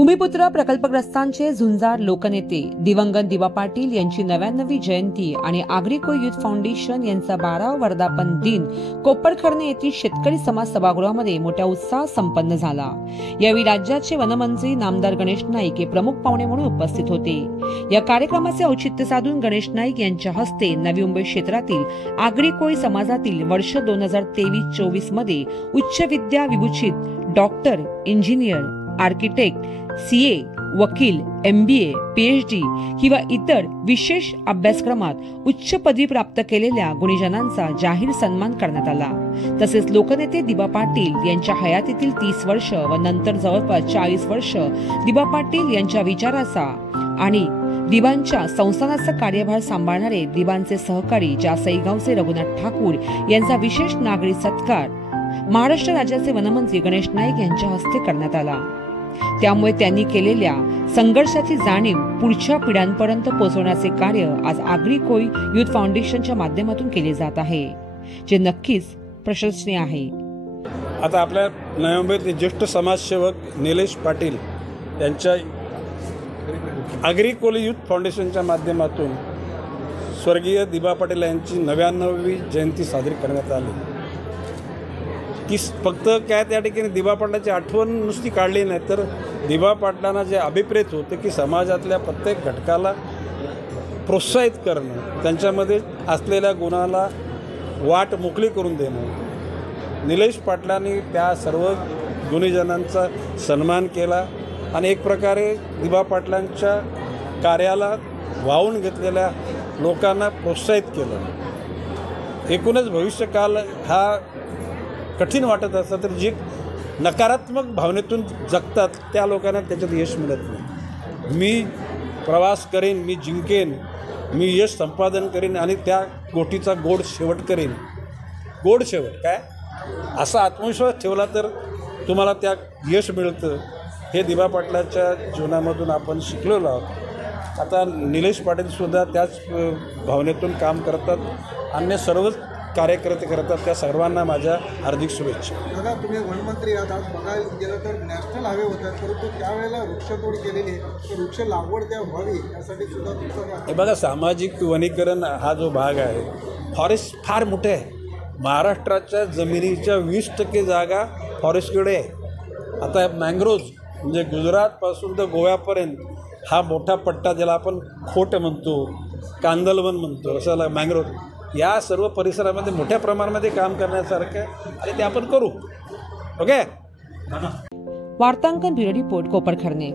भूमिपुत्र प्रकल्पग्रस्तांचे झुंजार लोकनेते दिवंगत दिवा पाटील यांची 99वी जयंती आणि आगरी कोळी युथ फाउंडेशन यांचा 12वा वर्धापन दिन कोपरखर्णे येथील शेतकरी समाज सभागृहामध्ये मोठ्या उत्साहात संपन्न झाला। यावेळी राज्याचे वनमंत्री नामदार गणेश नाईक हे प्रमुख पाहुणे म्हणून उपस्थित होते। या कार्यक्रमाचे औचित्य साधून गणेश नाईक यांच्या हस्ते नवी मुंबई क्षेत्रातील आगरी कोळी समाजातील वर्ष 2023-24 मध्ये उच्च विद्या विभूषित डॉक्टर, इंजिनियर, आर्किटेक्ट, सीए, वकील, MBA, PhD किंवा इतर विशेष अभ्यासक्रमात उच्च पदवी प्राप्त केलेल्या गुणीजनांचा जाहीर सन्मान करण्यात आला। तसेच लोकनेते दिवा पाटील यांच्या हयातीतील 30 वर्ष व नंतर जवळपास 40 वर्ष दिवा पाटील यांच्या विचाराचा आणि दिवांच्या संस्थानाचा कार्यभार सांभाळणारे दिवांचे सहकारी जासईगावचे रघुनाथ ठाकूर यांचा विशेष नागरी सत्कार महाराष्ट्र राज्याचे वनमंत्री गणेश नाईक यांच्या हस्ते करण्यात आला। त्यामुळे त्यांनी केलेल्या संघर्षाची जाणीव पुढच्या पिढ्यांपर्यंत पोहोचवण्याचे कार्य आज आगरी कोळी युथ फाउंडेशनच्या माध्यमातून केले जात आहे, जे नक्कीच प्रशंसनीय आहे। आता आपल्या नवी मुंबईतील ज्येष्ठ समाजसेवक निलेश पाटील यांच्या आगरी कोळी युथ फाउंडेशनच्या माध्यमातून स्वर्गीय दिवा पाटील यांची 99वी जयंती साजरी करण्यात आली। की फक्त काय त्या ठिकाणी दिवा पाटलाची आठवण नुसती काढली नाही, तर दिवा पाटलांना जे अभिप्रेत होते की समाजातल्या प्रत्येक घटकाला प्रोत्साहित करणं, त्यांच्यामध्ये असलेल्या गुणाला वाट मोकळी करून देणं। निलेश पाटलांनी त्या सर्व गुणीजनांचा सन्मान केला आणि एक प्रकारे दिवा पाटलांच्या कार्याला वाहून घेतलेल्या लोकांना प्रोत्साहित केलं। एकूणच भविष्यकाल हा कठीण वाटत असतं, तर जे नकारात्मक भावनेतून जगतात त्या लोकांना त्याच्यात यश मिळत नाही। मी प्रवास करेन, मी जिंकेन, मी यश संपादन करेन आणि त्या गोष्टीचा गोड शेवट करेन। गोड शेवट काय असा आत्मविश्वास ठेवला तर तुम्हाला त्या यश मिळतं, हे दिवा पाटलाच्या जीवनामधून आपण शिकलेलो आहोत। आता निलेश पाटीलसुद्धा त्याच भावनेतून काम करतात, अन्य सर्वच कार्यकर्ते करतात, त्या सर्वांना माझ्या हार्दिक शुभेच्छा। दादा, तुम्ही वनमंत्री आहात, आज बघायला गेलं तर नॅशनल हायवे होतात, परंतु त्यावेळेला वृक्षतोड केलेली आहे, तर वृक्ष लागवड त्या व्हावी यासाठी सुद्धा तुमचं हे बघा, सामाजिक वनीकरण हा जो भाग आहे, फॉरेस्ट फार मोठे आहे। महाराष्ट्राच्या जमिनीच्या 20% जागा फॉरेस्टकडे आहे। आता मँग्रोव्ज म्हणजे गुजरातपासून तर गोव्यापर्यंत हा मोठा पट्टा, ज्याला आपण खोट म्हणतो, कांदलवन म्हणतो, असा मँग्रोव्ज, या सर्व परिसरामध्ये मोठ्या प्रमाणामध्ये काम करण्यासारखं आहे आणि ते आपण करू। ओके। वार्तांकन ब्युरो रिपोर्ट कोपरखर्णे।